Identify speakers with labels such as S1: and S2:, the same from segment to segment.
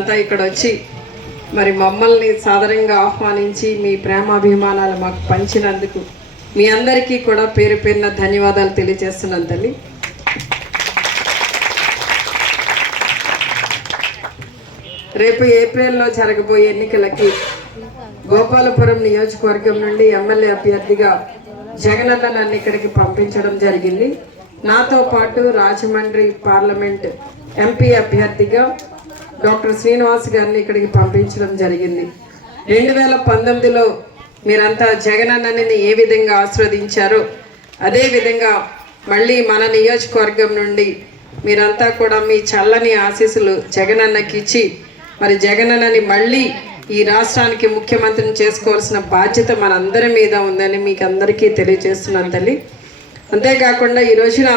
S1: అంతా ఇక్కడ వచ్చి మరి మమ్మల్ని సాదరంగా ఆహ్వానించి మీ ప్రేమాభిమానాలు మాకు పంచినందుకు మీ అందరికీ కూడా పేరు పేరున ధన్యవాదాలు తెలియజేస్తున్నాను తల్లి. రేపు ఏప్రిల్లో జరగబోయే ఎన్నికలకి గోపాలపురం నియోజకవర్గం నుండి ఎమ్మెల్యే అభ్యర్థిగా జగనన్న నన్ను ఇక్కడికి పంపించడం జరిగింది. నాతో పాటు రాజమండ్రి పార్లమెంట్ ఎంపీ అభ్యర్థిగా డాక్టర్ శ్రీనివాస్ గారిని ఇక్కడికి పంపించడం జరిగింది. రెండు వేల పంతొమ్మిదిలో మీరంతా జగనన్నని ఏ విధంగా ఆస్వాదించారో అదే విధంగా మళ్ళీ మన నియోజకవర్గం నుండి మీరంతా కూడా మీ చల్లని ఆశీస్సులు జగనన్నకి ఇచ్చి మరి జగనన్నని మళ్ళీ ఈ రాష్ట్రానికి ముఖ్యమంత్రిని చేసుకోవాల్సిన బాధ్యత మనందరి మీద ఉందని మీకు అందరికీ తెలియజేస్తున్నాను తల్లి. అంతేకాకుండా ఈ రోజున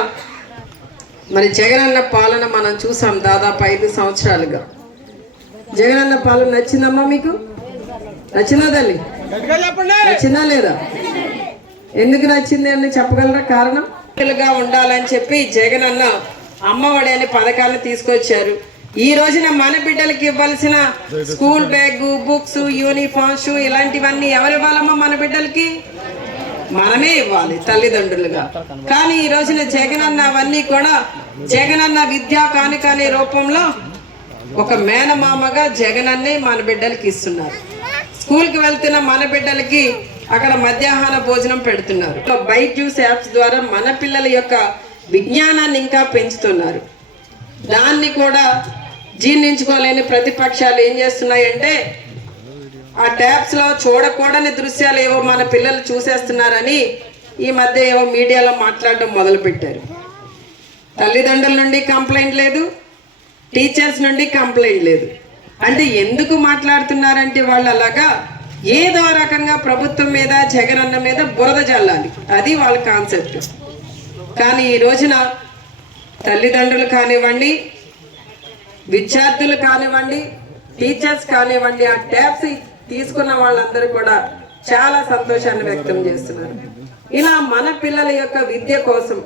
S1: మరి జగనన్న పాలన మనం చూసాం దాదాపు ఐదు సంవత్సరాలుగా. జగనన్న పాలన నచ్చిందమ్మా మీకు? నచ్చిందా తల్లి? నచ్చిందా లేదా? ఎందుకు నచ్చింది అని చెప్పగలరా కారణం? గా ఉండాలని చెప్పి జగన్ అన్న అమ్మఒడి అనే పథకాన్ని తీసుకొచ్చారు. ఈ రోజున మన బిడ్డలకి ఇవ్వాల్సిన స్కూల్ బ్యాగ్ బుక్స్ యూనిఫామ్స్ ఇలాంటివన్నీ ఎవరు ఇవ్వాలమ్మా మన బిడ్డలకి? మనమే ఇవ్వాలి తల్లిదండ్రులుగా. కానీ ఈ రోజున జగనన్న అవన్నీ కూడా జగనన్న విద్యా కానుక అనే రూపంలో ఒక మేనమామగా జగనన్నే మన బిడ్డలకి ఇస్తున్నారు. స్కూల్కి వెళ్తున్న మన బిడ్డలకి అక్కడ మధ్యాహ్న భోజనం పెడుతున్నారు. బైట్ జ్యూస్ యాప్స్ ద్వారా మన పిల్లల యొక్క విజ్ఞానాన్ని ఇంకా పెంచుతున్నారు. దాన్ని కూడా జీర్ణించుకోలేని ప్రతిపక్షాలు ఏం చేస్తున్నాయంటే ఆ ట్యాప్స్లో చూడకూడని దృశ్యాలు ఏవో మన పిల్లలు చూసేస్తున్నారని ఈ మధ్య ఏవో మీడియాలో మాట్లాడడం మొదలుపెట్టారు. తల్లిదండ్రుల నుండి కంప్లైంట్ లేదు. టీచర్స్ నుండి కంప్లైంట్ లేదు. అంటే ఎందుకు మాట్లాడుతున్నారంటే వాళ్ళు అలాగా ఏదో రకంగా ప్రభుత్వం మీద జగనన్న మీద బురద జల్లాలి. అది వాళ్ళ కాన్సెప్ట్. కానీ ఈ రోజున తల్లిదండ్రులు కానివ్వండి విద్యార్థులు కానివ్వండి టీచర్స్ కానివ్వండి ఆ ట్యాబ్స్ తీసుకున్న వాళ్ళందరూ కూడా చాలా సంతోషాన్ని వ్యక్తం చేస్తున్నారు. ఇలా మన పిల్లల యొక్క విద్య కోసం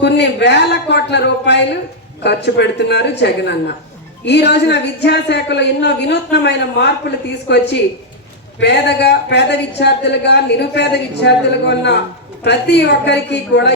S1: కొన్ని వేల కోట్ల రూపాయలు ఖర్చు పెడుతున్నారు జగనన్న ఈ రోజున విద్యాశాఖలో ఎన్నో వినూత్నమైన మార్పులు తీసుకొచ్చి పేదగా పేద విద్యార్థులుగా నిరుపేద విద్యార్థులుగా ఉన్న ప్రతి ఒక్కరికి కూడా